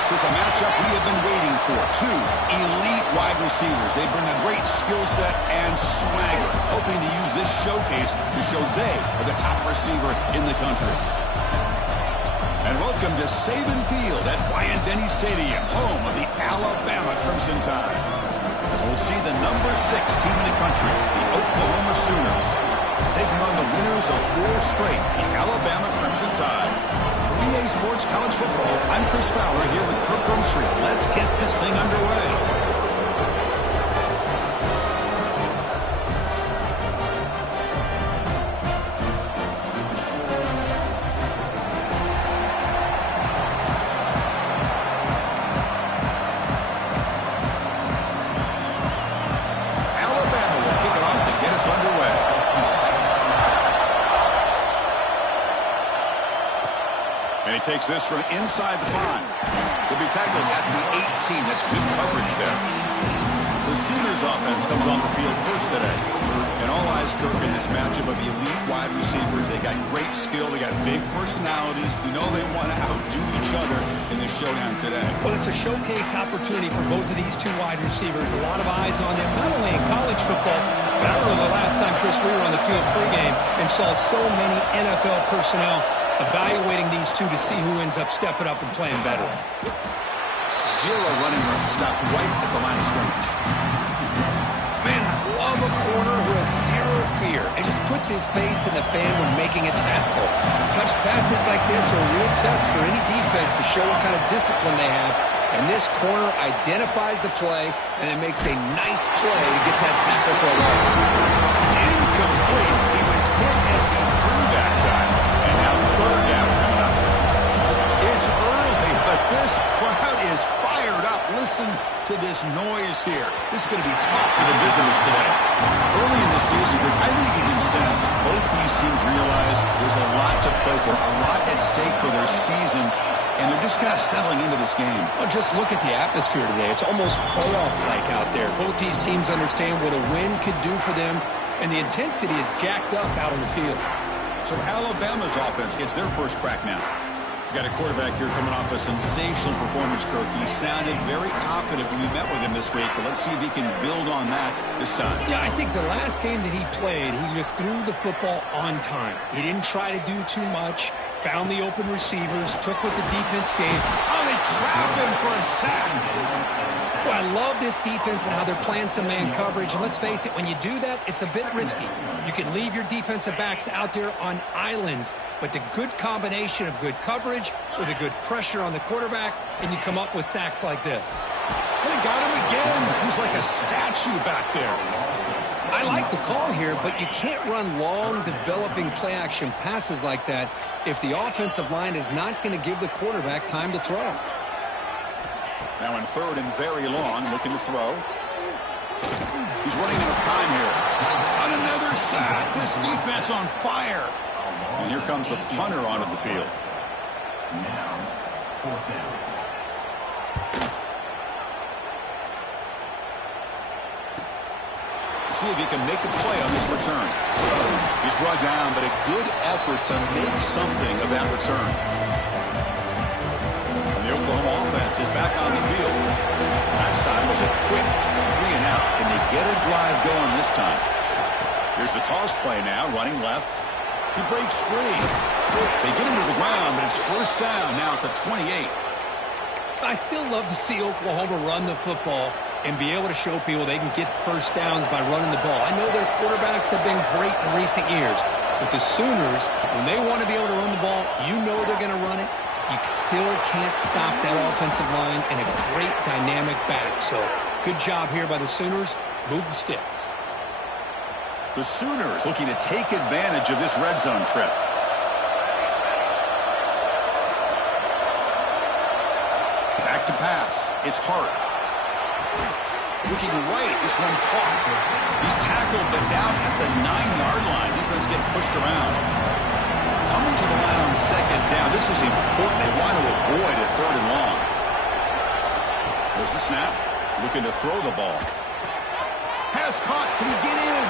This is a matchup we have been waiting for. Two elite wide receivers. They bring a great skill set and swagger, hoping to use this showcase to show they are the top receiver in the country. And welcome to Saban Field at Bryant-Denny Stadium, home of the Alabama Crimson Tide. As we'll see the number 6 team in the country, the Oklahoma Sooners, taking on the winners of 4 straight, the Alabama Crimson Tide. For EA Sports College Football, I'm Chris Fowler here with Kirk Herbstreit. Let's get this thing underway. Takes this from inside the 5. Will be tackled at the 18. That's good coverage there. The Sooners offense comes on the field first today. And all eyes, Kirk, in this matchup of elite wide receivers. They got great skill. They got big personalities. You know they want to outdo each other in this showdown today. Well, it's a showcase opportunity for both of these two wide receivers. A lot of eyes on them, not only in college football, but I don't know the last time, Chris, we were on the field pregame and saw so many NFL personnel evaluating these two to see who ends up stepping up and playing better. 0 running room. Stop right at the line of scrimmage. Man, I love a corner who has zero fear and just puts his face in the fan when making a tackle. Touch passes like this are a real test for any defense to show what kind of discipline they have. And this corner identifies the play and then makes a nice play to get that tackle for a loss. It's incomplete. He was hit as he threw that time. And now third down coming up. It's early, but this crowd is fired up. Listen to this noise here. This is going to be tough for the visitors today. Early in the season, I think you can sense both these teams realize there's a lot to play for, a lot at stake for their seasons, and they're just kind of settling into this game. Well, just look at the atmosphere today. It's almost playoff-like out there. Both these teams understand what a win could do for them, and the intensity is jacked up out on the field. So Alabama's offense gets their first crack now. We've got a quarterback here coming off a sensational performance, Kirk. He sounded very confident when we met with him this week, but let's see if he can build on that this time. Yeah, I think the last game that he played, he just threw the football on time. He didn't try to do too much, found the open receivers, took what the defense gave. Oh, they trapped him for a sack. Well, I love this defense and how they're playing some man coverage. And let's face it, when you do that, it's a bit risky. You can leave your defensive backs out there on islands, but the good combination of good coverage with a good pressure on the quarterback, and you come up with sacks like this. They got him again. He's like a statue back there. I like the call here, but you can't run long, developing play-action passes like that if the offensive line is not going to give the quarterback time to throw. Now in third and very long, looking to throw. He's running out of time here. On another sack. This defense on fire. And here comes the punter onto the field. Now, fourth down. See if he can make a play on this return. He's brought down, but a good effort to make something of that return. And the Oklahoma offense is back on the field. Last time was a quick 3 and out. Can they get a drive going this time? Here's the toss play now, running left. He breaks free. They get him to the ground, but it's first down now at the 28. I still love to see Oklahoma run the football and be able to show people they can get first downs by running the ball. I know their quarterbacks have been great in recent years, but the Sooners, when they want to be able to run the ball, you know they're going to run it. You still can't stop that offensive line and a great dynamic back. So good job here by the Sooners. Move the sticks. The Sooners looking to take advantage of this red zone trip. Back to pass. It's Hart. Looking right, this one caught. He's tackled, but down at the 9-yard line. Defense getting pushed around. Coming to the line on second down. This is important. They want to avoid a third and long. There's the snap. Looking to throw the ball. Pass caught. Can he get in?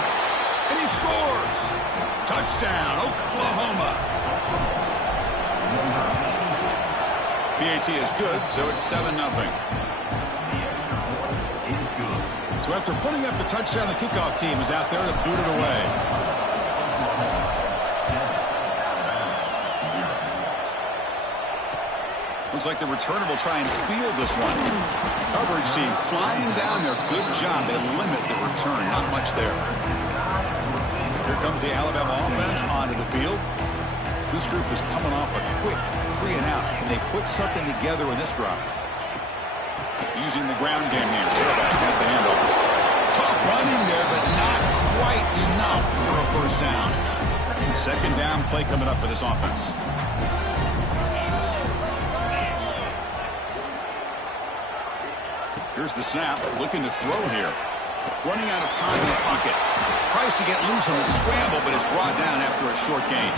And he scores. Touchdown, Oklahoma. PAT is good, so it's 7-0. So after putting up the touchdown, the kickoff team is out there to boot it away. Looks like the returner will try and field this one. Coverage team flying down there. Good job. They limit the return. Not much there. Here comes the Alabama offense onto the field. This group is coming off a quick 3-and-out. Can they put something together in this drive? Using the ground game here. Tailback has the handoff. Tough running there, but not quite enough for a first down. Second down play coming up for this offense. Here's the snap. Looking to throw here. Running out of time in the pocket. Tries to get loose on the scramble, but is brought down after a short gain.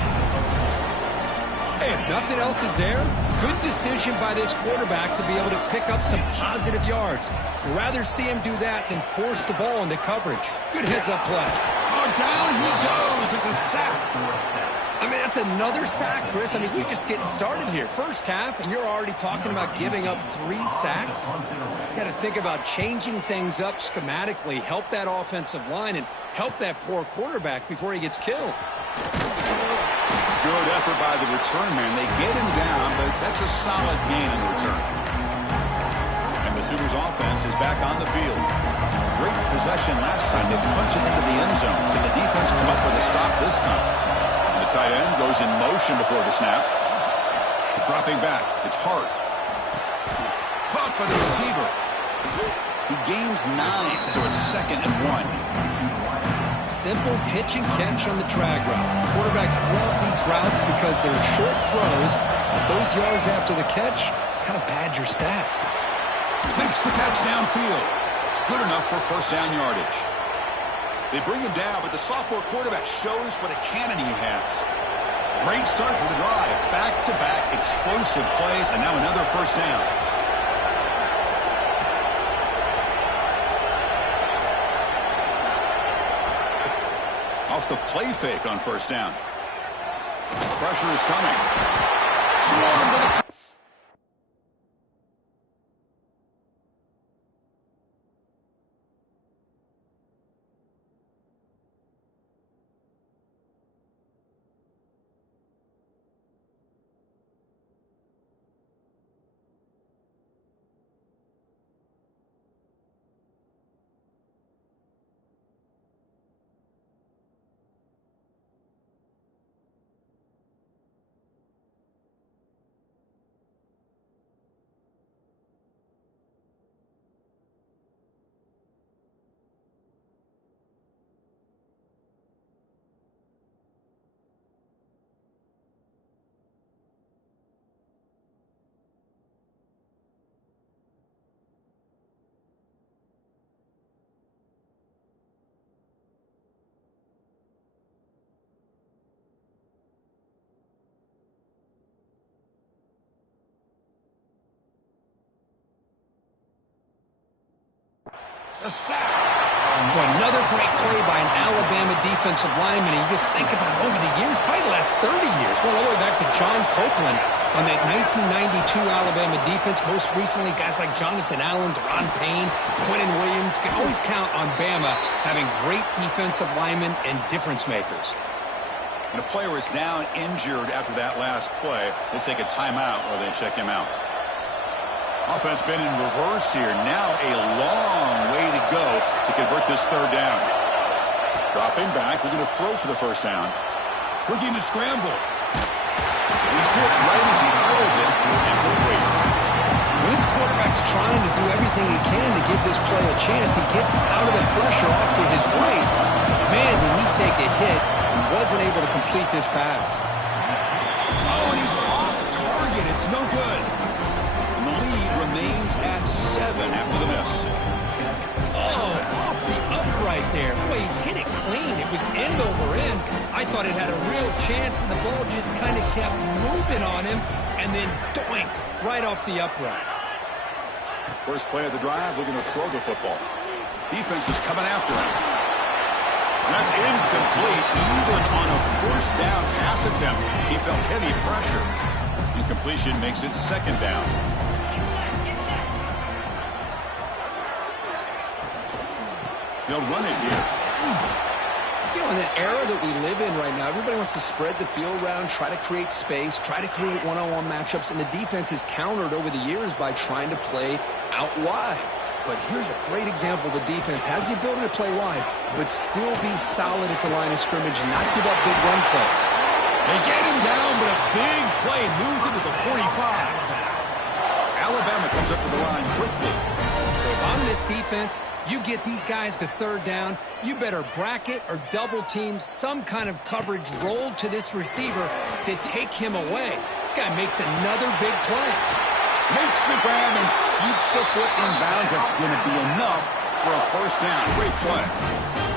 Hey, if nothing else is there, good decision by this quarterback to be able to pick up some positive yards. I'd rather see him do that than force the ball into coverage. Good heads-up play. Oh, down he goes. It's a sack. I mean, that's another sack, Chris. I mean, we're just getting started here. First half, and you're already talking about giving up 3 sacks. You got to think about changing things up schematically, help that offensive line, and help that poor quarterback before he gets killed. Good effort by the return man. They get him down, but that's a solid gain in return. And the Sooners offense is back on the field. Great possession last time. They punch it into the end zone. Can the defense come up with a stop this time? And the tight end goes in motion before the snap. Dropping back. It's Hart. Caught by the receiver. He gains 9, so it's 2nd and 1. Simple pitch and catch on the drag route. Quarterbacks love these routes because they're short throws, but those yards after the catch kind of pad your stats. Makes the catch downfield. Good enough for first down yardage. They bring him down, but the sophomore quarterback shows what a cannon he has. Great start for the drive. Back-to-back explosive plays, and now another first down. Off the play fake on first down. Pressure is coming. Swarm to the... A sack. Another great play by an Alabama defensive lineman. And you just think about over the years, probably the last 30 years, going all the way back to John Copeland on that 1992 Alabama defense. Most recently, guys like Jonathan Allen, Deron Payne, Quentin Williams. You can always count on Bama having great defensive linemen and difference makers. And a player is down injured after that last play. They take a timeout or they check him out. Offense been in reverse here. Now a long way to go to convert this third down. Dropping back. We're going to throw for the first down. Looking to scramble. He's hit right as he hurdles it. And we'll wait. This quarterback's trying to do everything he can to give this play a chance. He gets out of the pressure off to his right. Man, did he take a hit and wasn't able to complete this pass. Oh, and he's off target. It's no good. And the lead remains at 7 after the miss. Oh, off the upright there. Boy, he hit it clean. It was end over end. I thought it had a real chance, and the ball just kind of kept moving on him, and then doink, right off the upright. First play of the drive, looking to throw the football. Defense is coming after him. And that's incomplete. Even on a first down pass attempt, he felt heavy pressure. Incompletion makes it second down. They'll run it here. You know, in the era that we live in right now, everybody wants to spread the field around, try to create space, try to create one-on-one matchups, and the defense is countered over the years by trying to play out wide. But here's a great example. The defense has the ability to play wide, but still be solid at the line of scrimmage and not give up big run plays. They get him down, but a big play moves into the 45. Alabama comes up to the line quickly. If I'm this defense, you get these guys to third down, you better bracket or double team some kind of coverage rolled to this receiver to take him away. This guy makes another big play. Makes the grab and keeps the foot in bounds. That's going to be enough for a first down. Great play.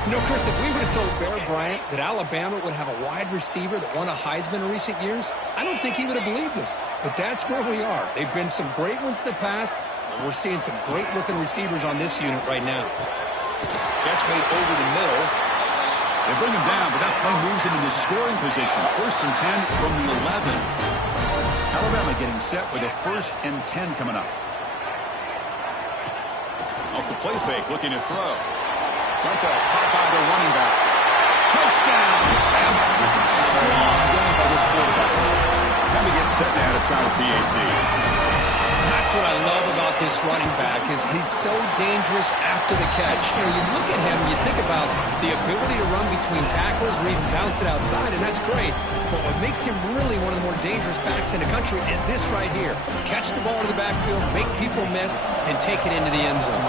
You know, Chris, if we would have told Bear Bryant that Alabama would have a wide receiver that won a Heisman in recent years, I don't think he would have believed us. But that's where we are. They've been some great ones in the past, and we're seeing some great-looking receivers on this unit right now. Catch made over the middle. They bring him down, but that play moves him into scoring position. 1st and 10 from the 11. Alabama getting set with a 1st and 10 coming up. Off the play fake, looking to throw. Dump off, caught by the running back. Touchdown! Strong game by this quarterback. Now they get set now to try the PAT. That's what I love about this running back is he's so dangerous after the catch. You know, you look at him, you think about the ability to run between tackles or even bounce it outside, and that's great. But what makes him really one of the more dangerous backs in the country is this right here. Catch the ball to the backfield, make people miss, and take it into the end zone.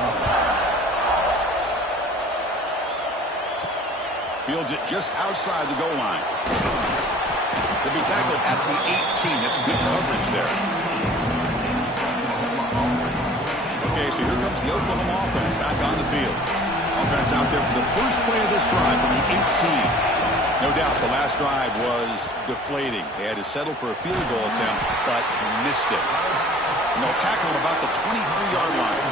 Fields it just outside the goal line. They'll be tackled at the 18. That's good coverage there. Okay, so here comes the Oklahoma offense back on the field. Offense out there for the first play of this drive from the 18. No doubt the last drive was deflating. They had to settle for a field goal attempt, but missed it. And they'll tackle at about the 23-yard line.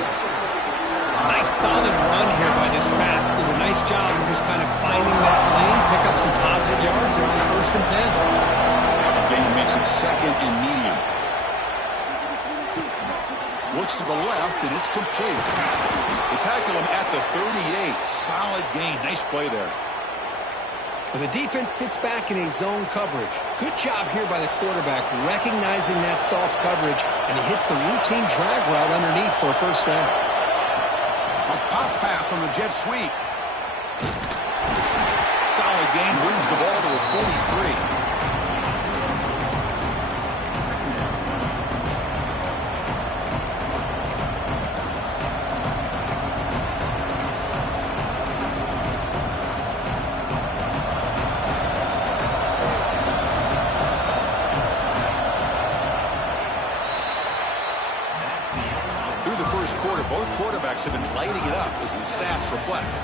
Nice solid run here by this back. Did a nice job of just kind of finding that lane, pick up some positive yards there on the 1st and 10. Again, makes it 2nd and medium. Looks to the left, and it's complete. They tackle him at the 38. Solid gain. Nice play there. Well, the defense sits back in a zone coverage. Good job here by the quarterback, recognizing that soft coverage, and he hits the routine drag route underneath for a first down. A pop pass on the jet sweep. Solid gain. Moves the ball to the 43. Both quarterbacks have been lighting it up as the stats reflect.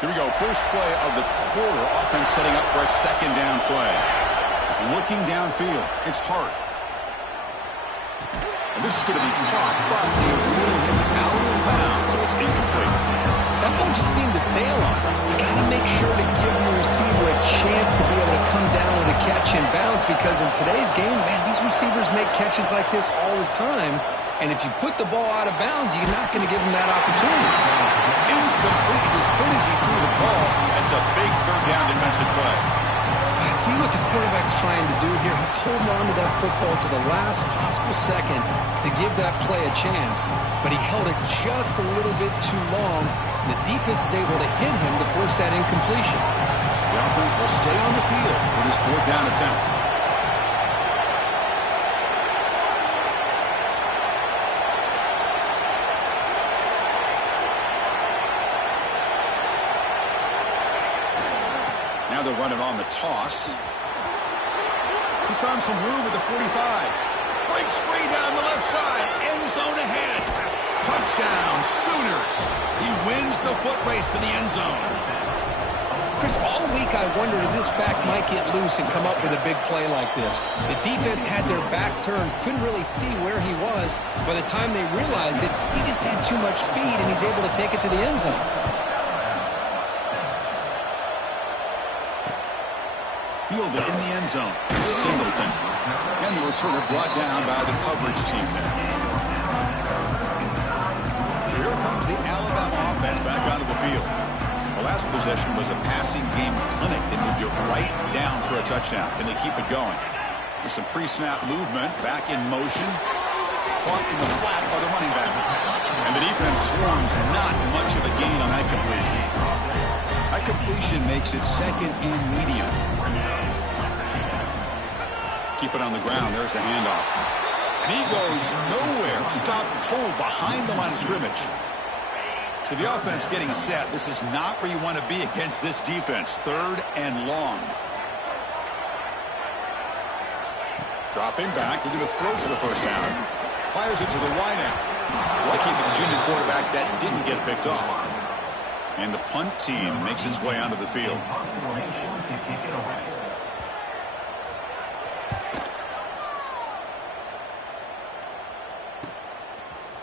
Here we go. First play of the quarter. Offense setting up for a 2nd down play. Looking downfield. It's Hart. And this is going to be caught, but they rule him out of bounds, so it's incomplete. That ball just seemed to sail on him. You got to make sure to give the receiver a chance to be able to come down with a catch and bounce, because in today's game, man, these receivers make catches like this all the time. And if you put the ball out of bounds, you're not going to give them that opportunity. Incomplete. As good as he threw the ball, it's a big 3rd down defensive play. I see what the quarterback's trying to do here. He's holding on to that football to the last possible second to give that play a chance. But he held it just a little bit too long. The defense is able to hit him to force that incompletion. The offense will stay on the field with his 4th down attempt. Now they're running on the toss. He's found some room at the 45. Breaks free down the left side. End zone ahead. Touchdown, Sooners. He wins the foot race to the end zone. Chris, all week I wondered if this back might get loose and come up with a big play like this. The defense had their back turned, couldn't really see where he was. By the time they realized it, he just had too much speed, and he's able to take it to the end zone. Fielded in the end zone. Singleton. And the returner brought down by the coverage team there. Here comes the Alabama offense back onto the field. The last possession was a passing game clinic. They moved it right down for a touchdown. Can they keep it going? There's some pre-snap movement. Back in motion. Caught in the flat by the running back. And the defense swarms. Not much of a gain on that completion. That completion makes it second and medium. Keep it on the ground. There's the handoff. And he goes nowhere. Stopped cold behind the line of scrimmage. So the offense getting set. This is not where you want to be against this defense. Third and long. Dropping back. They're going to throw for the first down. Fires it to the wide end. Lucky for the junior quarterback that didn't get picked off. And the punt team makes its way onto the field.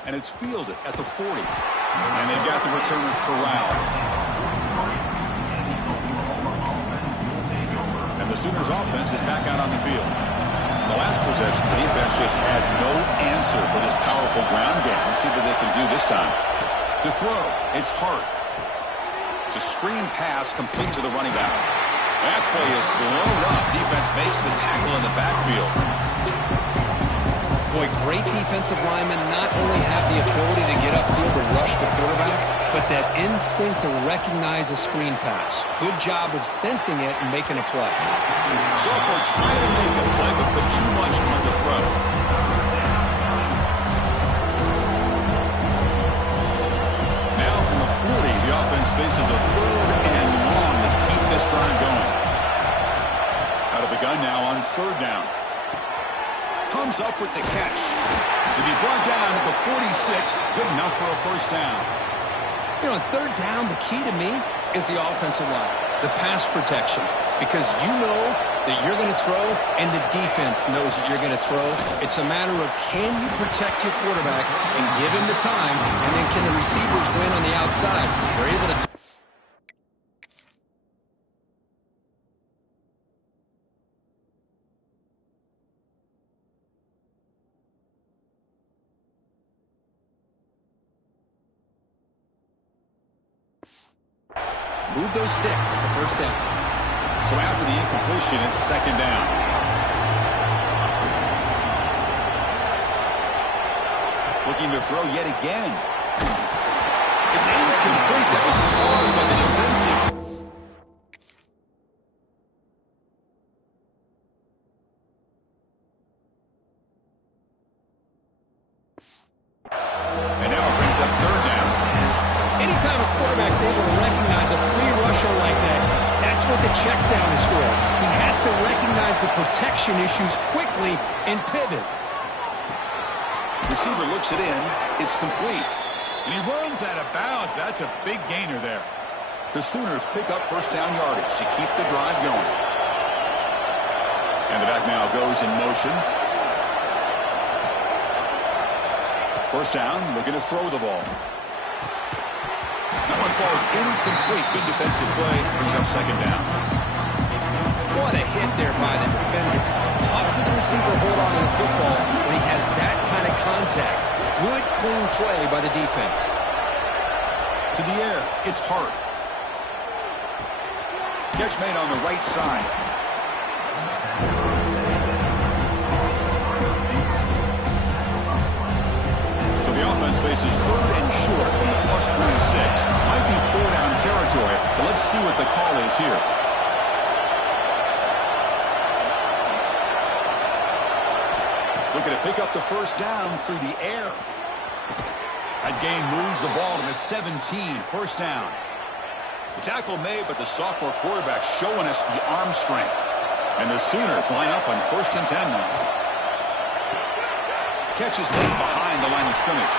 And it's fielded at the 40. And they've got the returner corralled. And the Sooners offense is back out on the field. In the last possession, the defense just had no answer for this powerful ground game. Let's see what they can do this time. To throw, it's Hart. It's a screen pass complete to the running back. That play is blown up. Defense makes the tackle in the backfield. Boy, great defensive linemen not only have the ability to get upfield to rush the quarterback, but that instinct to recognize a screen pass. Good job of sensing it and making a play. Sophomore trying to make a play, but put too much on the throw. Now from the 40, the offense faces a third and long to keep this drive going. Out of the gun now on third down. Comes up with the catch. To be brought down at the 46, good enough for a first down. You know, on third down, the key to me is the offensive line, the pass protection, because you know that you're going to throw and the defense knows that you're going to throw. It's a matter of can you protect your quarterback and give him the time, and then can the receivers win on the outside? They're able to. Move those sticks. It's a first down. So after the incompletion, it's second down. Looking to throw yet again. It's incomplete. That was caused by the defensive. And now it brings up third down. Anytime a quarterback's able to recognize a free rusher like that, that's what the check down is for. He has to recognize the protection issues quickly and pivot. Receiver looks it in. It's complete. And he runs out of bounds. That's a big gainer there. The Sooners pick up first down yardage to keep the drive going. And the back now goes in motion. First down, looking to throw the ball. That one falls incomplete. Good defensive play. Brings up second down. What a hit there by the defender. Tough for the receiver to hold on to the football when he has that kind of contact. Good, clean play by the defense. To the air, it's Hart. Catch made on the right side. So the offense faces third and short from the +26. Might be four down territory, but let's see what the call is here. Looking to pick up the first down through the air. That gain moves the ball to the 17, first down. The tackle made, but the sophomore quarterback showing us the arm strength. And the Sooners line up on 1st and 10 now. Catch is made behind the line of scrimmage.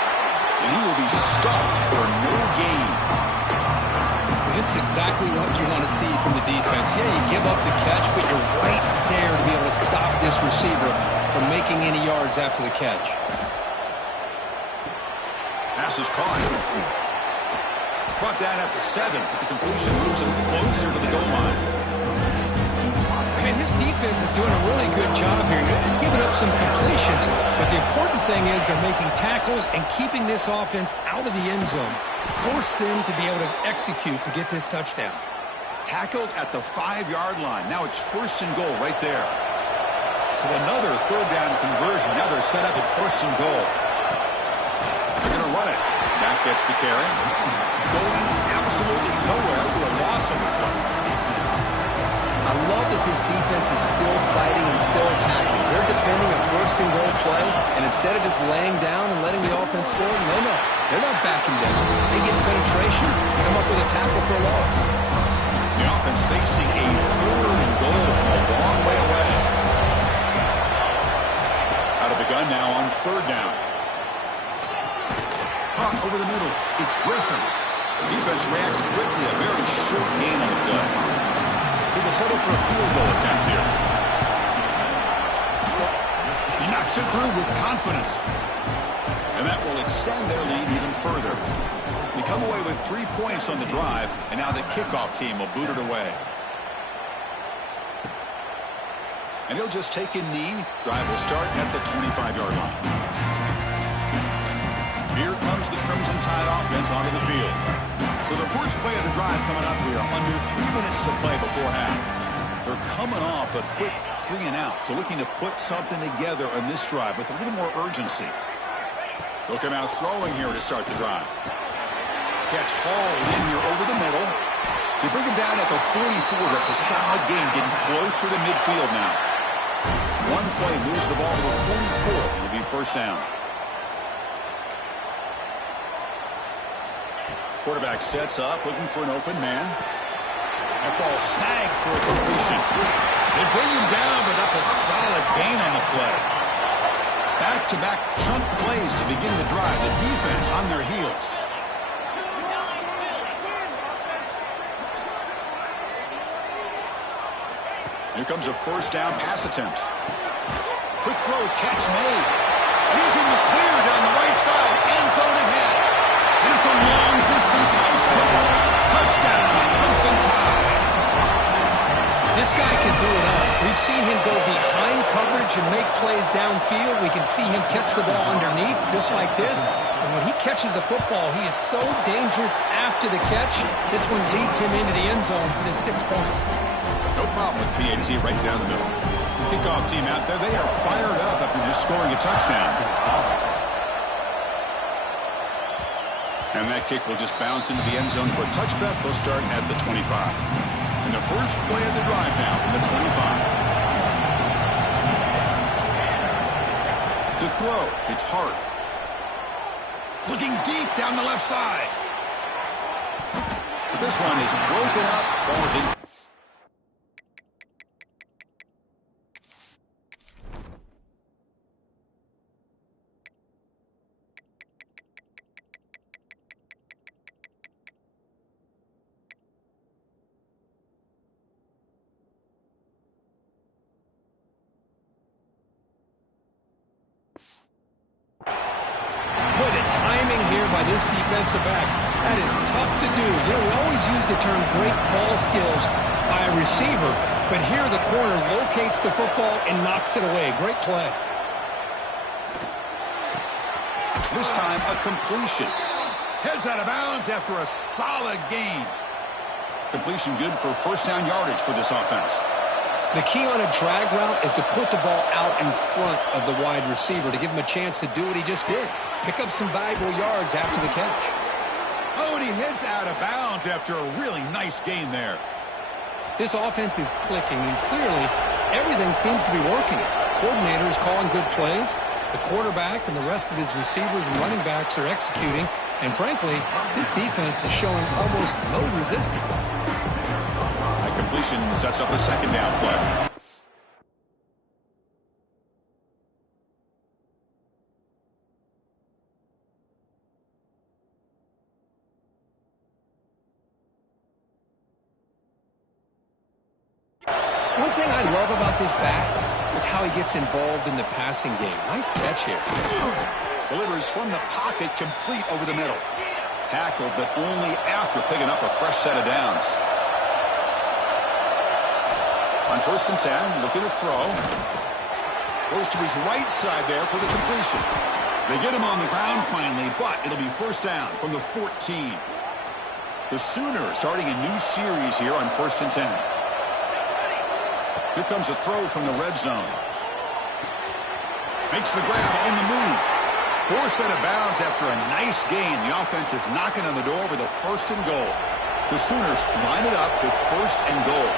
And he will be stuffed for no gain. This is exactly what you want to see from the defense. Yeah, you give up the catch, but you're right there to be able to stop this receiver from making any yards after the catch. Pass is caught. Brought down at the 7. The completion moves him closer to the goal line. And his defense is doing a really good job here. They're giving up some completions, but the important thing is they're making tackles and keeping this offense out of the end zone. Force them to be able to execute to get this touchdown. Tackled at the 5-yard line. Now it's 1st and goal right there. So another 3rd down conversion. Now they're set up at 1st and goal. They're going to run it. That gets the carry. Going absolutely nowhere with a loss of the play. I love that this defense is still fighting and still attacking. They're defending a 1st and goal play, and instead of just laying down and letting the offense score, no. They're not backing down. They get penetration, come up with a tackle for a loss. The offense facing a 3rd and goal from a long way away. Out of the gun now on 3rd down. Caught over the middle. It's Griffin. The defense reacts quickly. A very short gain on the play. So they settle for a field goal attempt here. He knocks it through with confidence. And that will extend their lead even further. We come away with 3 points on the drive, and now the kickoff team will boot it away. And he'll just take a knee. Drive will start at the 25-yard line. Here comes the Crimson Tide offense onto the field. So the first play of the drive coming up here, under 3 minutes to play before half. They're coming off a quick 3 and out, so looking to put something together on this drive with a little more urgency. They'll come out throwing here to start the drive. Catch hauled in here over the middle. They bring him down at the 44. That's a solid gain, getting closer to midfield now. One play moves the ball to the 44. It'll be 1st down. Quarterback sets up, looking for an open man. That ball snagged for a completion. They bring him down, but that's a solid gain on the play. Back-to-back chunk plays to begin the drive. The defense on their heels. Here comes a 1st down pass attempt. Quick throw, catch made. Using the clear down the right side, end zone ahead. And it's a long-distance house call. Touchdown, Crimson Tide. This guy can do it all. We've seen him go behind coverage and make plays downfield. We can see him catch the ball underneath, just like this. And when he catches a football, he is so dangerous after the catch. This one leads him into the end zone for the 6 points. No problem with PAT right down the middle. Kickoff team out there, they are fired up after just scoring a touchdown. And that kick will just bounce into the end zone for a touchback. They'll start at the 25. And the first play of the drive now from the 25. To throw, it's Hart. Looking deep down the left side. But this one is broken up, falls in. This defensive back. That is tough to do. You know, we always use the term great ball skills by a receiver, but here the corner locates the football and knocks it away. Great play. This time a completion. Heads out of bounds after a solid gain. Completion good for 1st down yardage for this offense. The key on a drag route is to put the ball out in front of the wide receiver to give him a chance to do what he just did. Pick up some valuable yards after the catch. Oh, and he heads out of bounds after a really nice gain there. This offense is clicking, and clearly everything seems to be working. The coordinator is calling good plays. The quarterback and the rest of his receivers and running backs are executing. And frankly, this defense is showing almost no resistance. That completion sets up a 2nd down play. One thing I love about this back is how he gets involved in the passing game. Nice catch here. Delivers from the pocket, complete over the middle. Tackled, but only after picking up a fresh set of downs. On 1st and 10, looking to throw. Goes to his right side there for the completion. They get him on the ground finally, but it'll be 1st down from the 14. The Sooners starting a new series here on 1st and 10. Here comes a throw from the red zone. Makes the grab on the move. 4 set of bounds after a nice gain. The offense is knocking on the door with a 1st and goal. The Sooners line it up with 1st and goal.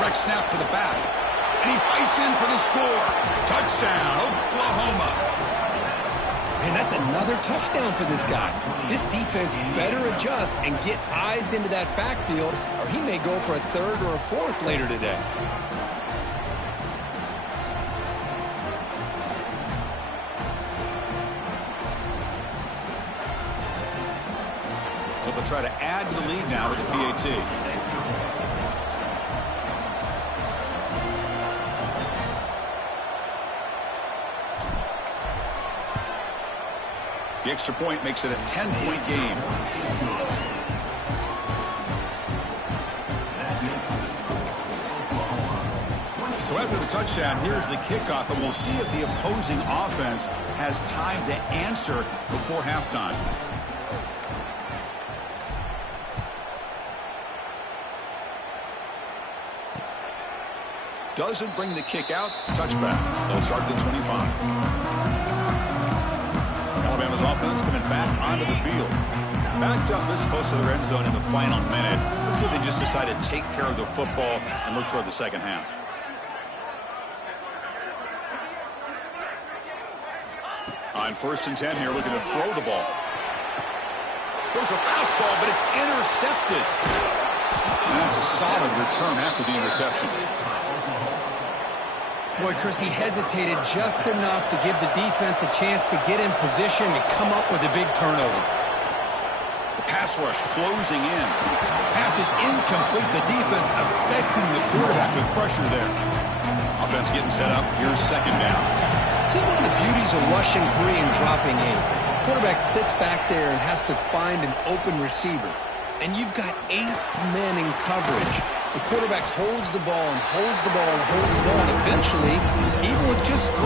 Direct snap for the back. And he fights in for the score. Touchdown, Oklahoma. And that's another touchdown for this guy. This defense better adjust and get eyes into that backfield, or he may go for a 3rd or a 4th later today. So they'll try to add to the lead now with the PAT. The extra point makes it a 10-point game. So after the touchdown, here's the kickoff, and we'll see if the opposing offense has time to answer before halftime. Doesn't bring the kick out. Touchback. They'll start at the 25. Alabama's offense coming back onto the field. Backed up this close to the end zone in the final minute. Let's see if they just decide to take care of the football and look toward the second half. On 1st and 10 here, looking to throw the ball. Throws a fastball, but it's intercepted. And that's a solid return after the interception. Boy, Chris, he hesitated just enough to give the defense a chance to get in position and come up with a big turnover. The pass rush closing in. Pass is incomplete. The defense affecting the quarterback with pressure there. Offense getting set up. Here's 2nd down. This is one of the beauties of rushing 3 and dropping 8. Quarterback sits back there and has to find an open receiver. And you've got 8 men in coverage. The quarterback holds the ball and holds the ball and holds the ball. And eventually, even with just 3,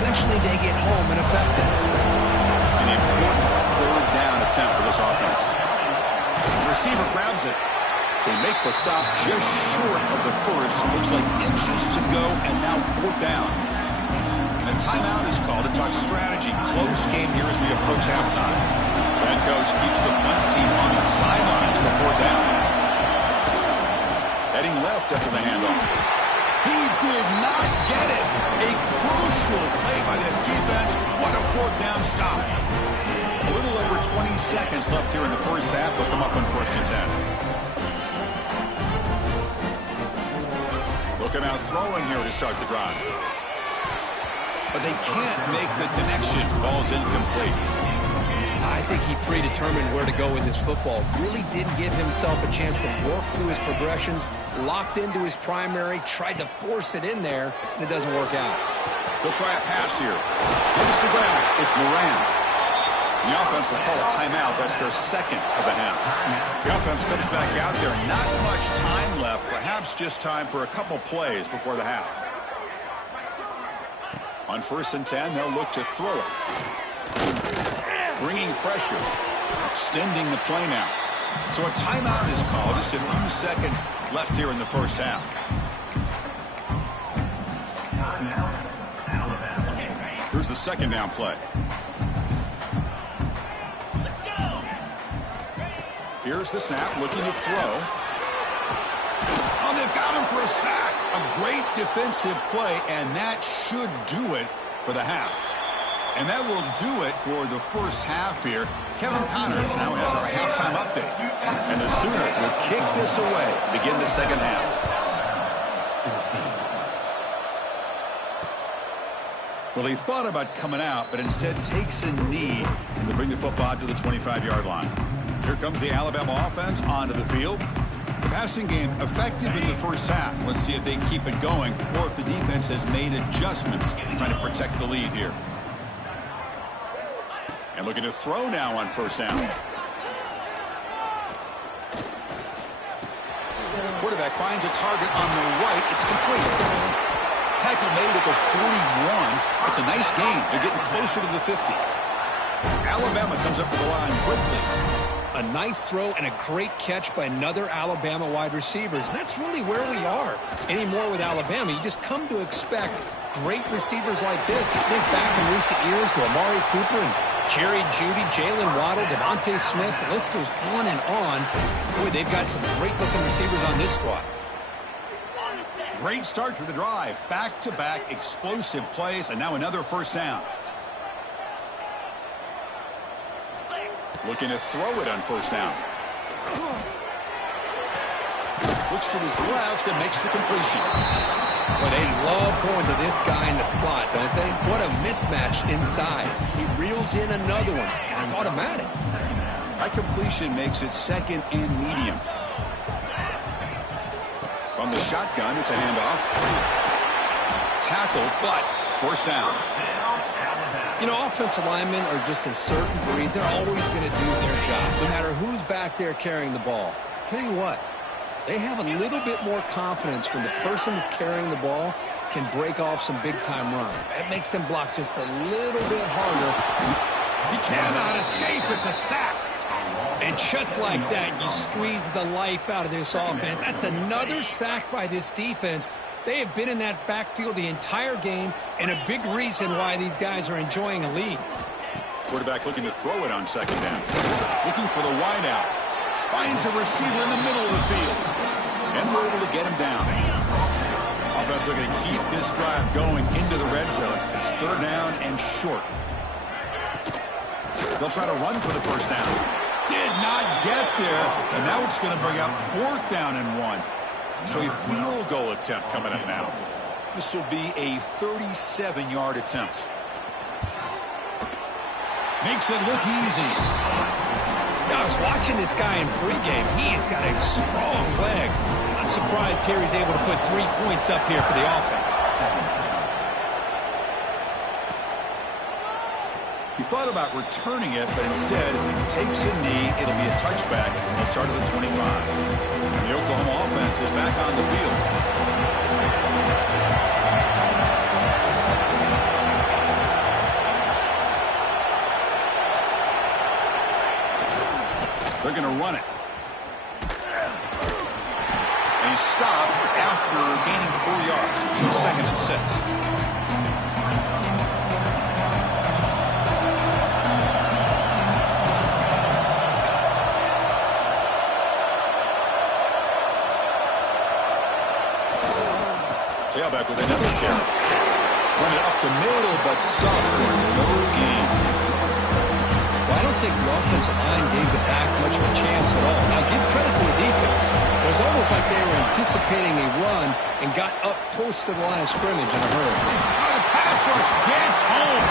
eventually they get home and effective. An important 3rd down attempt for this offense. The receiver grabs it. They make the stop just short of the 1st. Looks like inches to go, and now 4th down. And a timeout is called to talk strategy. Close game here as we approach halftime. The head coach keeps the punt team on the sidelines for 4th down. Heading left after the handoff. He did not get it. A crucial play by this defense. What a 4th down stop. A little over 20 seconds left here in the 1st half. They'll come up on 1st and 10. Looking out throwing here to start the drive. But they can't make the connection. Ball's incomplete. I think he predetermined where to go with his football. Really didn't give himself a chance to work through his progressions. Locked into his primary, tried to force it in there, and it doesn't work out. They'll try a pass here. Gets the grab. It's Moran. The offense will call a timeout. That's their 2nd of the half. The offense comes back out there. Not much time left. Perhaps just time for a couple plays before the half. On 1st and 10, they'll look to throw it. Bringing pressure. Extending the play now. So a timeout is called. Just a few seconds left here in the 1st half. Here's the 2nd down play. Here's the snap, looking to throw. Oh, they've got him for a sack. A great defensive play, and that should do it for the half. And that will do it for the 1st half here. Kevin Connors now has our halftime update. And the Sooners will kick this away to begin the 2nd half. Well, he thought about coming out, but instead takes a knee to bring the football to the 25-yard line. Here comes the Alabama offense onto the field. The passing game effective in the first half. Let's see if they keep it going or if the defense has made adjustments trying to protect the lead here. And looking to throw now on first down. Quarterback finds a target on the right. It's complete. Tackle made at the 41. It's a nice gain. They're getting closer to the 50. Alabama comes up to the line quickly. A nice throw and a great catch by another Alabama wide receivers. And that's really where we are. Anymore with Alabama, you just come to expect great receivers like this. You think back in recent years to Amari Cooper and Jerry Jeudy, Jalen Waddle, Devontae Smith. The list goes on and on. Boy, they've got some great-looking receivers on this squad. Great start to the drive. Back-to-back explosive plays, and now another first down. Looking to throw it on first down. Looks to his left and makes the completion. Well, they love going to this guy in the slot, don't they? What a mismatch inside. He reels in another one. This guy's automatic. That completion makes it second and medium. From the shotgun, it's a handoff. Tackle, but first down. You know, offensive linemen are just a certain breed. They're always going to do their job, no matter who's back there carrying the ball. I'll tell you what, they have a little bit more confidence when the person that's carrying the ball can break off some big-time runs. That makes them block just a little bit harder. He cannot escape. It's a sack. And just like that, you squeeze the life out of this offense. That's another sack by this defense. They have been in that backfield the entire game, and a big reason why these guys are enjoying a lead. Quarterback looking to throw it on second down. Looking for the wideout. Finds a receiver in the middle of the field. And they're able to get him down. Offense looking to keep this drive going into the red zone. It's third down and short. They'll try to run for the first down. Did not get there. And now it's going to bring out fourth down and 1. So a field goal attempt coming up now. This will be a 37-yard attempt. Makes it look easy. Now, I was watching this guy in pregame. He's got a strong leg. I'm surprised here he's able to put 3 points up here for the offense. He thought about returning it, but instead takes a knee. It'll be a touchback. They'll start at the 25. And the Oklahoma offense is back on the field. They're going to run it. And he stopped after gaining 4 yards. So second and 6. Tailback with another carry. Run it up the middle, but stopped for no gain. Well, I don't think the offensive line gave the back much of a chance at all. Now, give credit to the defense. It was almost like they were anticipating a run and got up close to the line of scrimmage in a hurry. The pass rush gets home.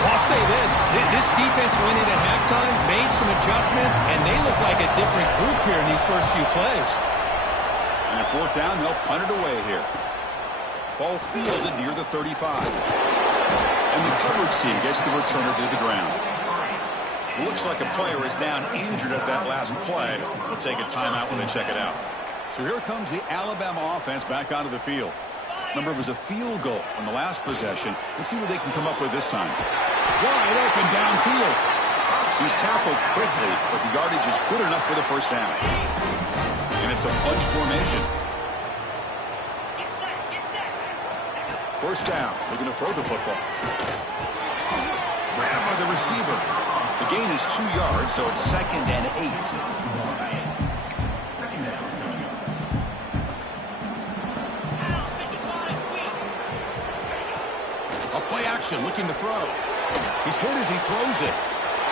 Well, I'll say this defense went in at halftime, made some adjustments, and they look like a different group here in these first few plays. And at fourth down, they'll punt it away here. Ball fielded near the 35. And the coverage team gets the returner to the ground. Looks like a player is down injured at that last play. We'll take a timeout when they check it out. So here comes the Alabama offense back onto the field. Remember, it was a field goal on the last possession. Let's see what they can come up with this time. Wide open downfield. He's tackled quickly, but the yardage is good enough for the first down. And it's a bunch formation. First down. Looking to throw the football. Grab by the receiver. The gain is 2 yards, so it's second and 8. A play action, looking to throw. He's hit as he throws it.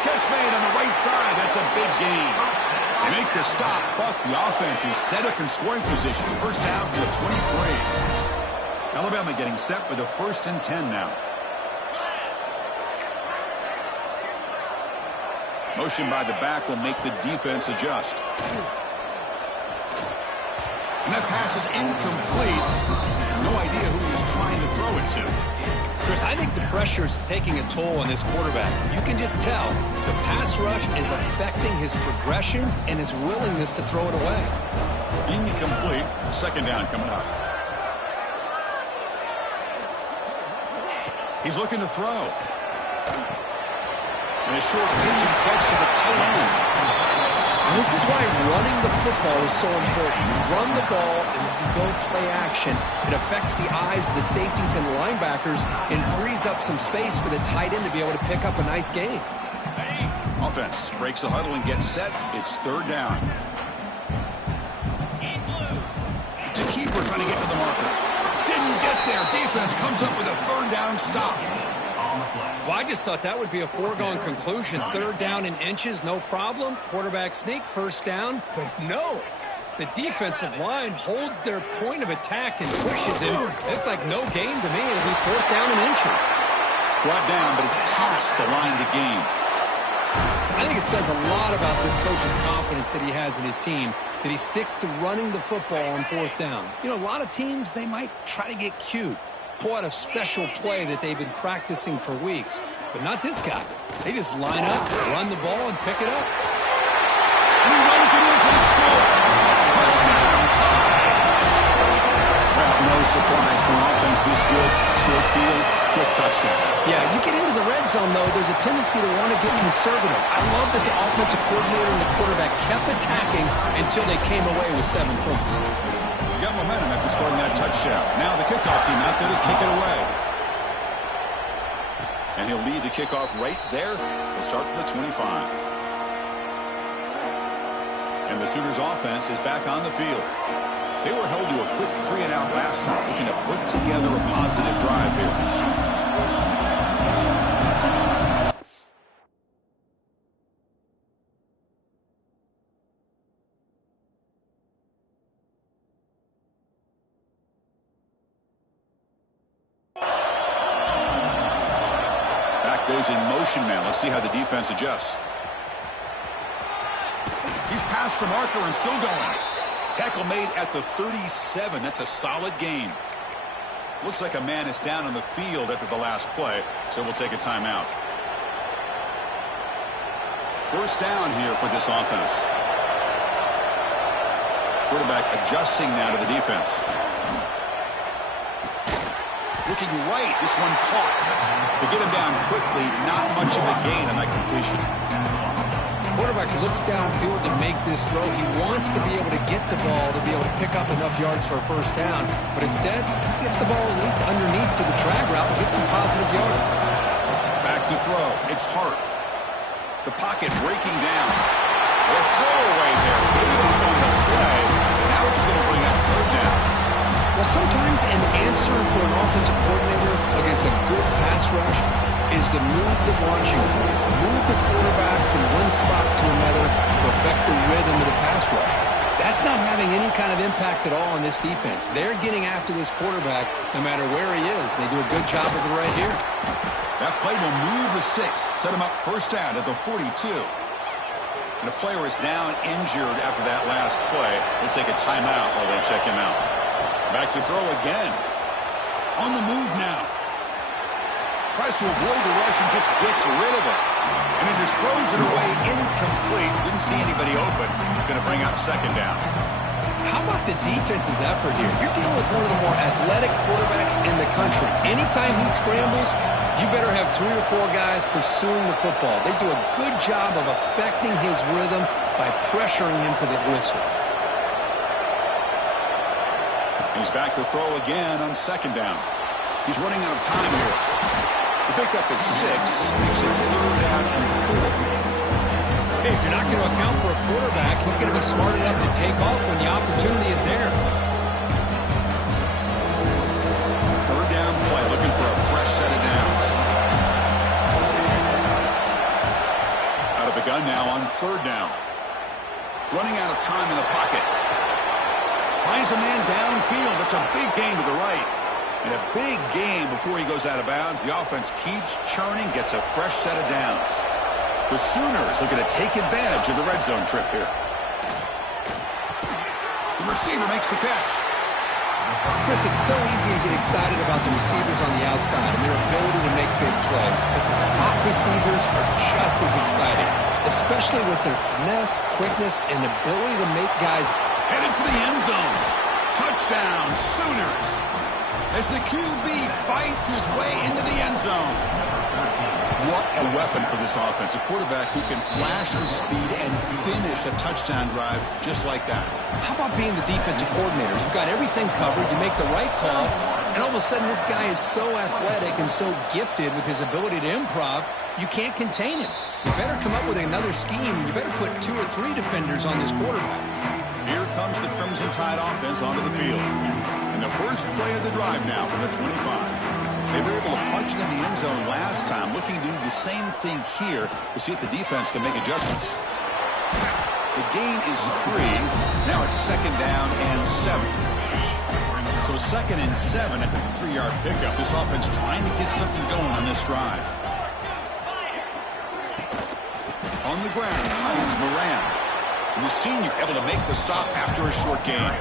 Catch made on the right side. That's a big gain. They make the stop, but the offense is set up in scoring position. First down from the 23. Alabama getting set with a 1st and 10 now. Motion by the back will make the defense adjust. And that pass is incomplete. No idea who he was trying to throw it to. Chris, I think the pressure is taking a toll on this quarterback. You can just tell the pass rush is affecting his progressions and his willingness to throw it away. Incomplete. Second down coming up. He's looking to throw. And a short pitch and catch to the tight end. This is why running the football is so important. You run the ball and then you go play action. It affects the eyes of the safeties and linebackers and frees up some space for the tight end to be able to pick up a nice gain. Offense breaks the huddle and gets set. It's third down. It's a keeper trying to get to the marker. Didn't get there. Defense comes up with a third down stop. Well, I just thought that would be a foregone conclusion. Third down in inches, no problem. Quarterback sneak, first down. But no, the defensive line holds their point of attack and pushes him. It looked like no gain to me. It'll be fourth down in inches. Brought down, but it's past the line to gain. I think it says a lot about this coach's confidence that he has in his team, that he sticks to running the football on fourth down. You know, a lot of teams, they might try to get cute, pull out a special play that they've been practicing for weeks. But not this guy. They just line up, run the ball, and pick it up. And he runs it in for the score. Touchdown, tie. Well, no surprise for an offense this good. Short field, quick touchdown. Yeah, you get into the red zone, though, there's a tendency to want to get conservative. I love that the offensive coordinator and the quarterback kept attacking until they came away with 7 points. You got momentum after scoring that touchdown. Now the kickoff team out there to kick it away. And he'll lead the kickoff right there. He'll start from the 25. And the Sooners offense is back on the field. They were held to a quick 3-and-out last time, looking to put together a positive drive here. Goes in motion man. Let's see how the defense adjusts. He's past the marker and still going. Tackle made at the 37. That's a solid gain. Looks like a man is down on the field after the last play, so we'll take a timeout. First down here for this offense. Quarterback adjusting now to the defense. Looking right, this one caught. To get him down quickly, not much of a gain on that completion. Quarterback looks downfield to make this throw. He wants to be able to get the ball to be able to pick up enough yards for a first down. But instead, he gets the ball at least underneath to the drag route and gets some positive yards. Back to throw. It's Hart. The pocket breaking down. A throwaway there. Gave up on the play. Now it's going to bring up third down. Well, sometimes an answer for an offensive coordinator against a good pass rush is to move the launching point, move the quarterback from one spot to another to affect the rhythm of the pass rush. That's not having any kind of impact at all on this defense. They're getting after this quarterback no matter where he is. They do a good job of it right here. That play will move the sticks, set him up first down at the 42. And the player is down injured after that last play. We'll take a timeout while they check him out. Back to throw again. On the move now. Tries to avoid the rush and just gets rid of it. And he just throws it away incomplete. Didn't see anybody open. He's going to bring up second down. How about the defense's effort here? You're dealing with one of the more athletic quarterbacks in the country. Anytime he scrambles, you better have 3 or 4 guys pursuing the football. They do a good job of affecting his rhythm by pressuring him to the whistle. He's back to throw again on second down. He's running out of time here. The pickup is 6. He's in third down and 4. Hey, if you're not going to account for a quarterback, he's going to be smart enough to take off when the opportunity is there. Third down play, looking for a fresh set of downs. Out of the gun now on third down. Running out of time in the pocket. Finds a man downfield. That's a big gain to the right. And a big gain before he goes out of bounds. The offense keeps churning, gets a fresh set of downs. The Sooners looking to take advantage of the red zone trip here. The receiver makes the catch. Chris, it's so easy to get excited about the receivers on the outside and their ability to make big plays, but the slot receivers are just as exciting, especially with their finesse, quickness, and ability to make guys headed for the end zone. Touchdown, Sooners, as the QB fights his way into the end zone. What a weapon for this offense. A quarterback who can flash his speed and finish a touchdown drive just like that. How about being the defensive coordinator? You've got everything covered. You make the right call, and all of a sudden this guy is so athletic and so gifted with his ability to improv, you can't contain him. You better come up with another scheme. You better put 2 or 3 defenders on this quarterback. Here comes the Crimson Tide offense onto the field. And the first play of the drive now from the 25. They were able to punch it in the end zone last time, looking to do the same thing here to see if the defense can make adjustments. The gain is 3. Now it's 2nd down and 7. So 2nd and 7 at the 3-yard pickup. This offense trying to get something going on this drive. On the ground, it's Moran. And the senior able to make the stop after a short gain.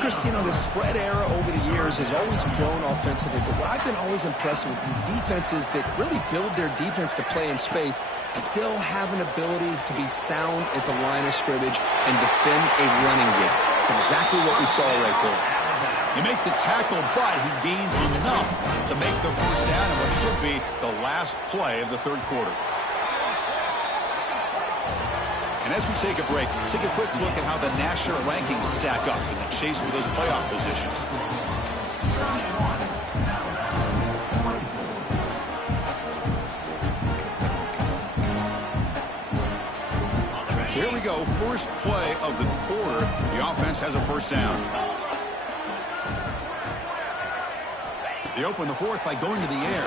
Chris, you know, the spread era over the years has always grown offensively, but what I've been always impressed with defenses that really build their defense to play in space still have an ability to be sound at the line of scrimmage and defend a running game. It's exactly what we saw right there. You make the tackle, but he gains enough to make the first down in what should be the last play of the third quarter. And as we take a break, take a quick look at how the national rankings stack up in the chase for those playoff positions. So here we go, first play of the quarter. The offense has a first down. They open the fourth by going to the air.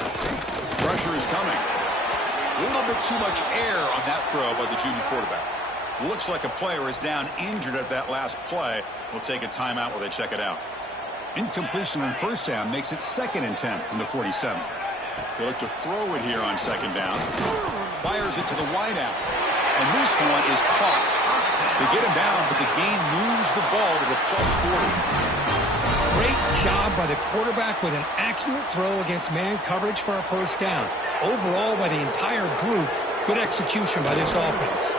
Pressure is coming. A little bit too much air on that throw by the junior quarterback. Looks like a player is down injured at that last play. We'll take a timeout while they check it out. Incompletion on first down makes it 2nd and 10 from the 47. They look to throw it here on 2nd down. Fires it to the wideout. And this one is caught. They get him down, but the gain moves the ball to the +40. Great job by the quarterback with an accurate throw against man coverage for a first down. Overall, by the entire group, good execution by this offense.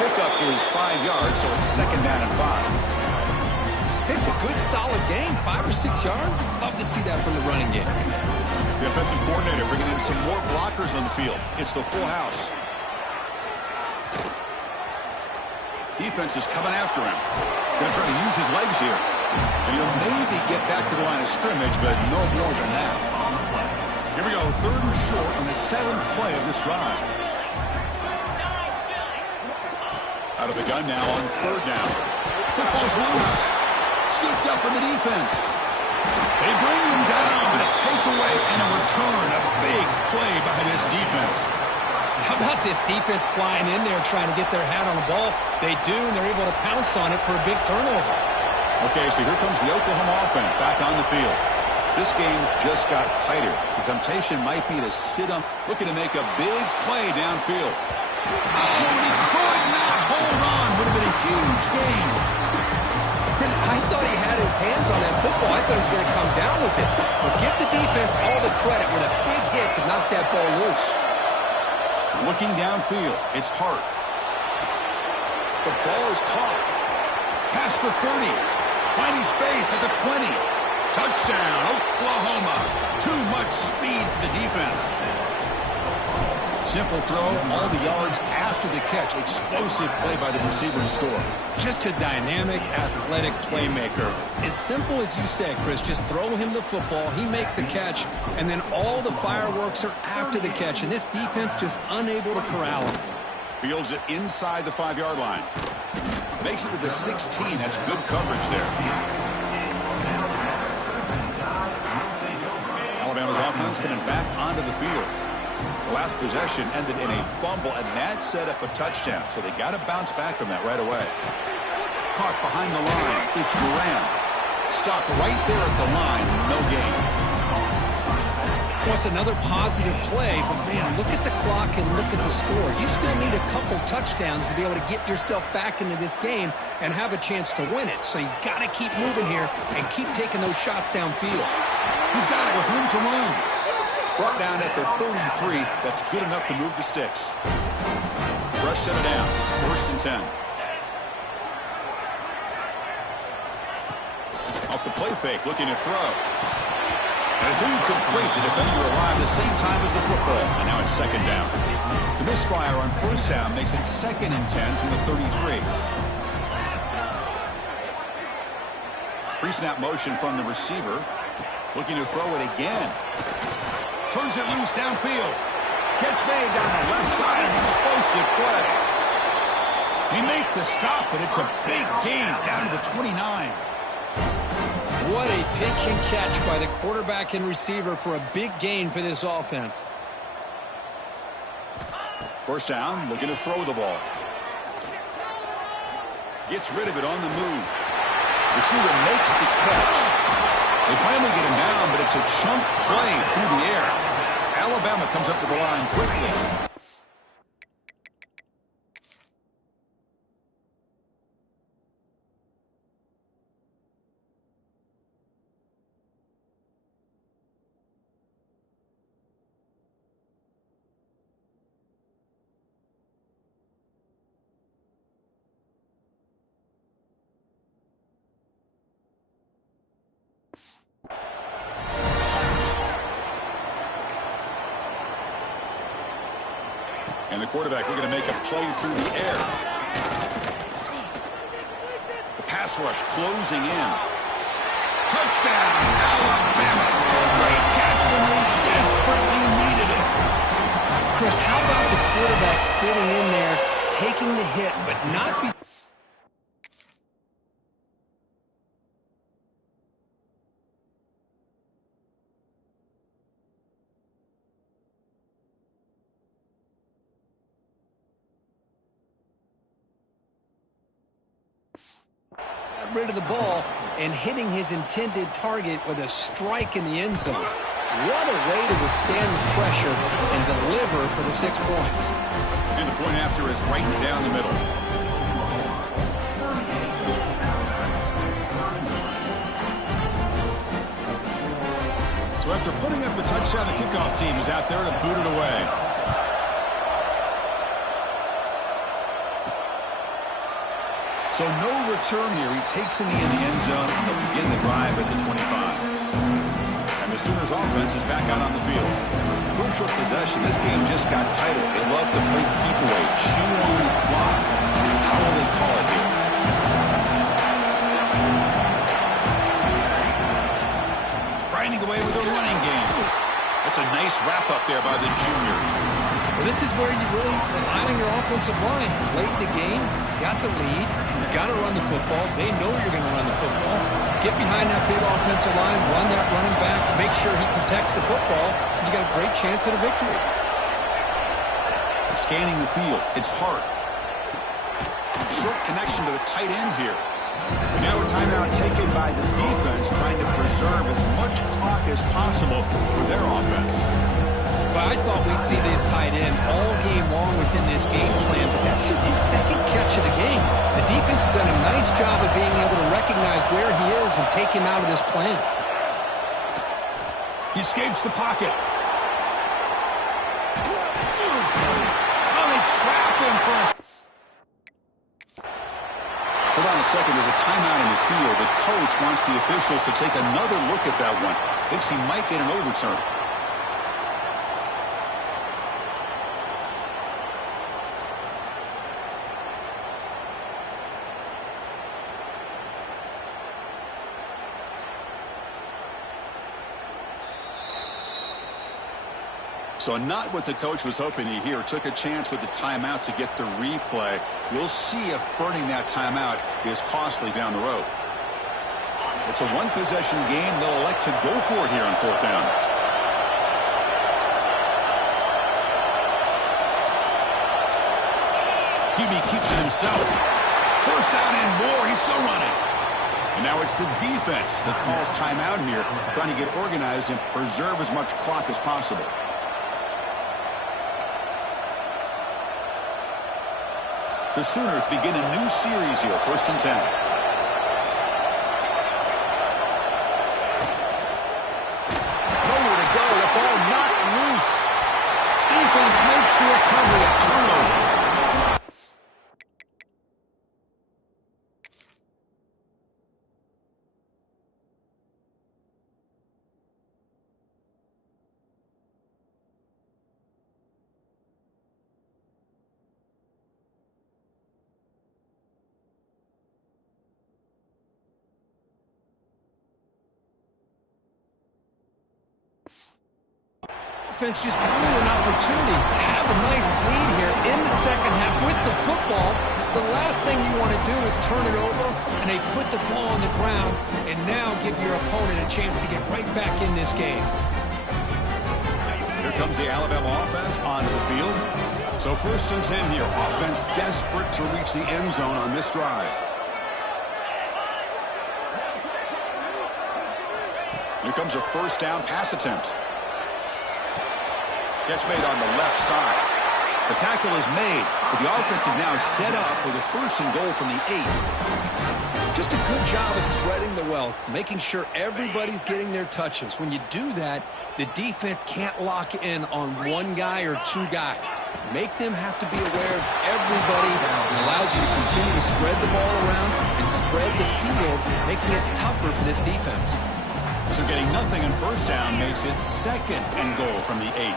Pickup is 5 yards, so it's 2nd down and 5. It's a good, solid game, 5 or 6 yards. Love to see that from the running game. The offensive coordinator bringing in some more blockers on the field. It's the full house. Defense is coming after him. Going to try to use his legs here. And he'll maybe get back to the line of scrimmage, but no more than that. Here we go, 3rd and short on the 7th play of this drive. Out of the gun now on 3rd down. Football's loose. Scooped up in the defense. They bring him down, but a takeaway and a return. A big play by this defense. How about this defense flying in there trying to get their hat on the ball? They do, and they're able to pounce on it for a big turnover. Okay, so here comes the Oklahoma offense back on the field. This game just got tighter. The temptation might be to sit on, looking to make a big play downfield. Oh, and he could not hold on. Would have been a huge gain. Chris, I thought he had his hands on that football. I thought he was going to come down with it. But give the defense all the credit with a big hit to knock that ball loose. Looking downfield, it's Hart. The ball is caught. Past the 30. Finding space at the 20. Touchdown, Oklahoma. Too much speed for the defense. Simple throw, all the yards after the catch. Explosive play by the receiver to score. Just a dynamic, athletic playmaker. As simple as you said, Chris, just throw him the football, he makes a catch, and then all the fireworks are after the catch, and this defense just unable to corral him. Fields it inside the 5-yard line. Makes it to the 16. That's good coverage there. Alabama's offense coming back onto the field. The last possession ended in a fumble, and that set up a touchdown. So they got to bounce back from that right away. Caught behind the line. It's Moran. Stopped right there at the line. No gain. Well, it's another positive play, but, man, look at the clock and look at the score. You still need a couple touchdowns to be able to get yourself back into this game and have a chance to win it. So you got to keep moving here and keep taking those shots downfield. He's got it with room to run. Brought down at the 33. That's good enough to move the sticks. Fresh set of downs. It's 1st and 10. Off the play fake, looking to throw. And it's incomplete. The defender arrived the same time as the football. And now it's 2nd down. The misfire on 1st down makes it 2nd and 10 from the 33. Pre-snap motion from the receiver. Looking to throw it again. Turns it loose downfield. Catch made down the left side. An explosive play. They make the stop, but it's a big gain down to the 29. What a pitch and catch by the quarterback and receiver for a big gain for this offense. 1st down, looking to throw the ball. Gets rid of it on the move. Receiver makes the catch. They finally get him down, but it's a chunk play through the air. Alabama comes up to the line quickly. And the quarterback looking to make a play through the air. The pass rush closing in. Touchdown, Alabama. Great catch when they desperately needed it. Chris, how about the quarterback sitting in there, taking the hit, but not be... rid of the ball and hitting his intended target with a strike in the end zone. What a way to withstand the pressure and deliver for the 6 points. And the point after is right down the middle. So after putting up a touchdown, the kickoff team is out there to boot it away. So no return here. He takes it in the end zone to begin the drive at the 25. And the Sooners offense is back out on the field. Crucial possession. This game just got tighter. They love to play keep away, chew on the clock. How will they call it here? Grinding away with a running game. That's a nice wrap up there by the junior. Well, this is where you really rely on your offensive line. Late in the game, you got the lead. You got to run the football. They know you're going to run the football. Get behind that big offensive line, run that running back, make sure he protects the football. You got a great chance at a victory. Scanning the field. It's Hart. Short connection to the tight end here. And now a timeout taken by the defense, trying to preserve as much clock as possible for their offense. But I thought we'd see this tight end all game long within this game plan, but that's just his 2nd catch of the game. The defense has done a nice job of being able to recognize where he is and take him out of this plan. He escapes the pocket. Oh, they trap him for a... Hold on a second. There's a timeout in the field. The coach wants the officials to take another look at that one. Thinks he might get an overturn. So not what the coach was hoping to hear. Took a chance with the timeout to get the replay. We'll see if burning that timeout is costly down the road. It's a one-possession game. They'll elect to go for it here on 4th down. Hebe keeps it himself. 1st down and more. He's still running. And now it's the defense that calls timeout here, trying to get organized and preserve as much clock as possible. The Sooners begin a new series here, 1st and 10. Nowhere to go, the ball not loose. Defense makes the recovery, a turnover. Offense just blew an opportunity. Have a nice lead here in the second half with the football. The last thing you want to do is turn it over, and they put the ball on the ground and now give your opponent a chance to get right back in this game. Here comes the Alabama offense onto the field. So 1st and 10 here. Offense desperate to reach the end zone on this drive. Here comes a 1st down pass attempt. Catch made on the left side. The tackle is made, but the offense is now set up with a 1st and goal from the 8. Just a good job of spreading the wealth, making sure everybody's getting their touches. When you do that, the defense can't lock in on one guy or two guys. Make them have to be aware of everybody, and allows you to continue to spread the ball around and spread the field, making it tougher for this defense. So getting nothing on 1st down makes it 2nd and goal from the 8.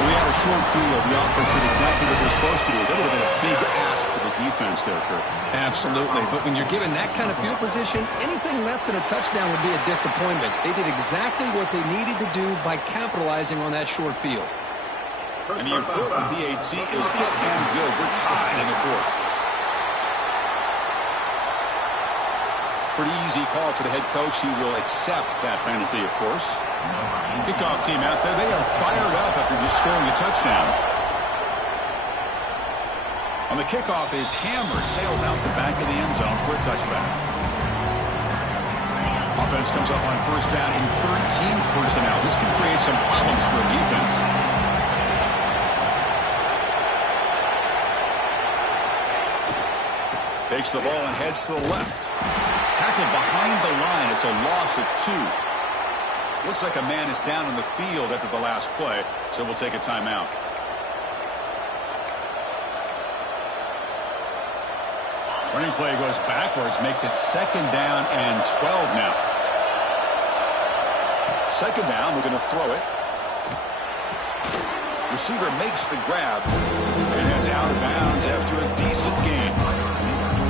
We had a short field. The offense did exactly what they're supposed to do. That would have been a big ask for the defense there, Kurt. Absolutely. But when you're given that kind of field position, anything less than a touchdown would be a disappointment. They did exactly what they needed to do by capitalizing on that short field. And the important PAT is up and good. We're tied in the 4th. Pretty easy call for the head coach. He will accept that penalty, of course. Kickoff team out there. They are fired up after just scoring a touchdown. On the kickoff is hammered. Sails out the back of the end zone for a touchback. Offense comes up on 1st down in 13 personnel. This can create some problems for a defense. Takes the ball and heads to the left. Tackled behind the line. It's a loss of 2. Looks like a man is down in the field after the last play, so we'll take a timeout. Running play goes backwards, makes it 2nd down and 12 now. 2nd down, we're going to throw it. Receiver makes the grab and heads out of bounds after a decent gain.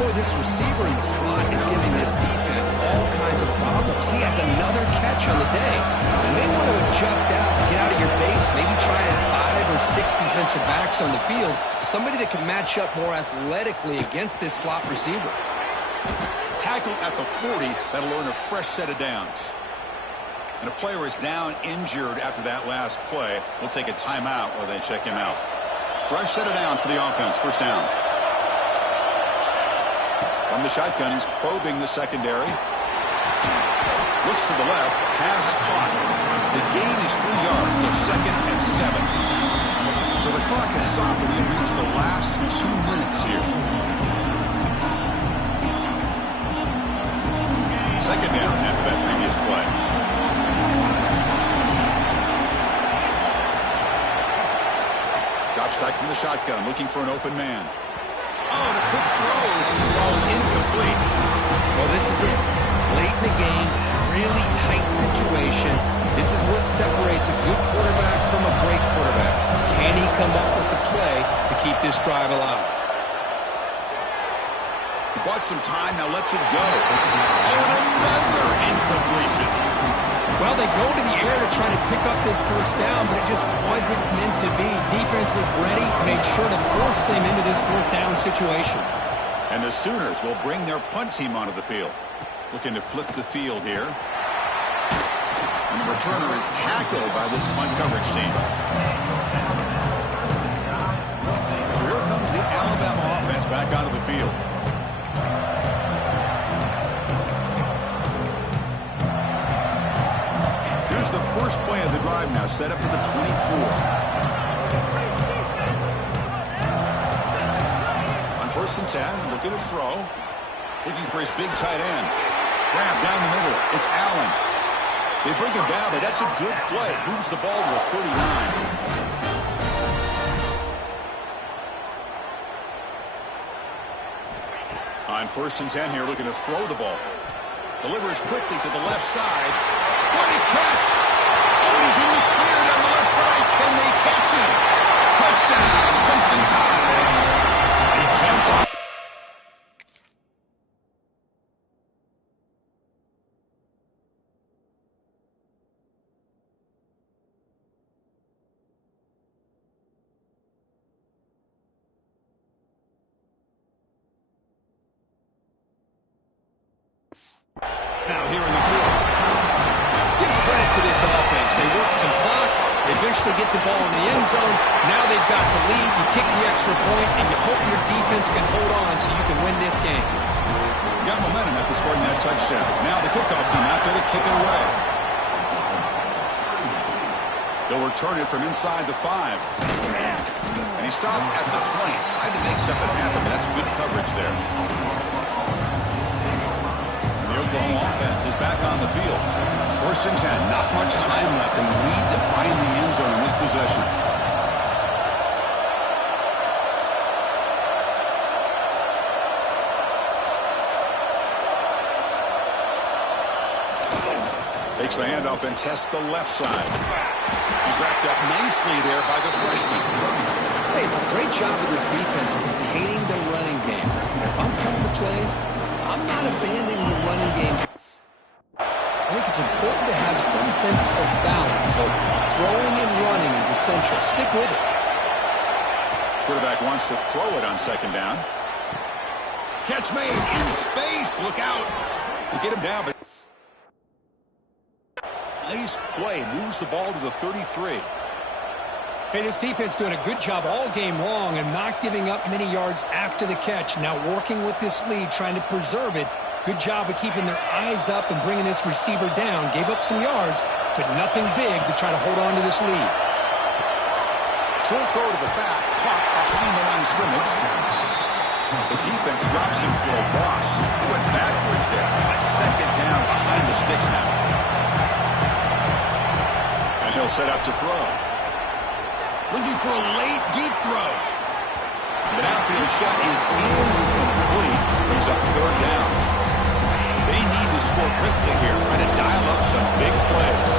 Boy, this receiver in the slot is giving this defense all kinds of problems. He has another catch on the day. You may want to adjust out, get out of your base, maybe try at 5 or 6 defensive backs on the field. Somebody that can match up more athletically against this slot receiver. Tackled at the 40, that'll earn a fresh set of downs. And a player is down injured after that last play. We'll take a timeout while they check him out. Fresh set of downs for the offense. 1st down. From the shotgun, he's probing the secondary. Looks to the left. Pass caught. The gain is 3 yards, so 2nd and 7. So the clock has stopped, and we've reached the last 2 minutes here. 2nd down after that previous play. Drops back from the shotgun, looking for an open man. Oh, the quick throw falls incomplete. Well, this is it. Late in the game, really tight situation. This is what separates a good quarterback from a great quarterback. Can he come up with the play to keep this drive alive? He bought some time, now lets it go. Oh, and another incompletion. Well, they go to the air to try to pick up this 1st down, but it just wasn't meant to be. Defense was ready, made sure to force them into this 4th down situation. And the Sooners will bring their punt team onto the field. Looking to flip the field here. And the returner is tackled by this punt coverage team. set up for the 24. On 1st and 10, looking to throw. Looking for his big tight end. Grab down the middle. It's Allen. They bring him down, but that's a good play. Moves the ball to the 39. On 1st and 10 here, looking to throw the ball. Delivers quickly to the left side. What a catch! Oh, he's in the clear down the left side. Can they catch him? Touchdown! Crimson Tide. They jump up. Now here in the fourth. Give credit to this offense. They work some clock. They eventually get the ball in the end zone. Now they've got the lead. You kick the extra point, and you hope your defense can hold on so you can win this game. Got momentum after scoring that touchdown. Now the kickoff team out there to kick it away. They'll return it from inside the 5. And he stopped at the 20. Tried to make something happen, but that's good coverage there. The Oklahoma offense is back on the field. 1st and 10. Not much time left. They need to find the end zone in this possession. Takes the handoff and tests the left side. He's wrapped up nicely there by the freshman. Hey, it's a great job of this defense containing the running game. If I'm coming to plays, I'm not abandoning the running game. I think it's important to have some sense of balance, so throwing and running is essential. Stick with it. Quarterback wants to throw it on 2nd down. Catch made in space. Look out. They get him down, but nice play. Moves the ball to the 33. Hey, this defense doing a good job all game long and not giving up many yards after the catch. Now working with this lead, trying to preserve it. Good job of keeping their eyes up and bringing this receiver down. Gave up some yards, but nothing big to try to hold on to this lead. Short throw to the back, caught behind the line of scrimmage. The defense drops him for a loss. He went backwards there. A 2nd down behind the sticks now. And he'll set up to throw. Looking for a late, deep throw. The downfield shot is incomplete. Brings up 3rd down. They need to score quickly here, trying to dial up some big plays.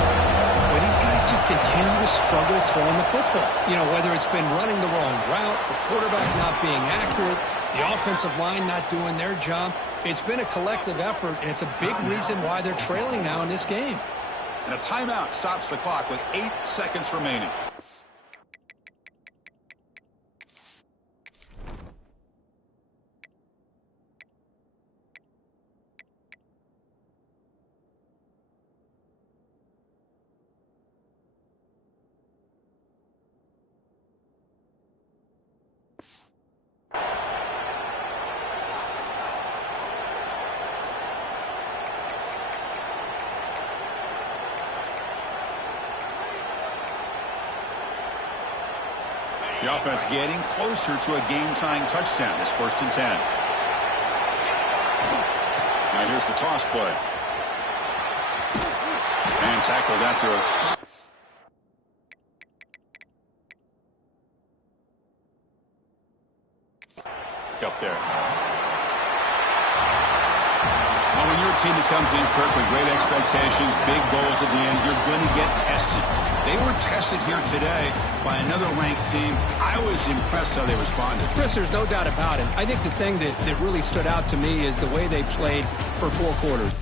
Well, these guys just continue to struggle throwing the football. You know, whether it's been running the wrong route, the quarterback not being accurate, the offensive line not doing their job. It's been a collective effort, and it's a big reason why they're trailing now in this game. And a timeout stops the clock with 8 seconds remaining. The offense getting closer to a game-tying touchdown. It's 1st and 10. Now here's the toss play. And tackled after a... up there. Well, when you're a team that comes in, Kirk, with great expectations, big goals at the end, you're going to get tested. They were tested here today by another ranked team. I was impressed how they responded. Chris, there's no doubt about it. I think the thing that really stood out to me is the way they played for 4 quarters.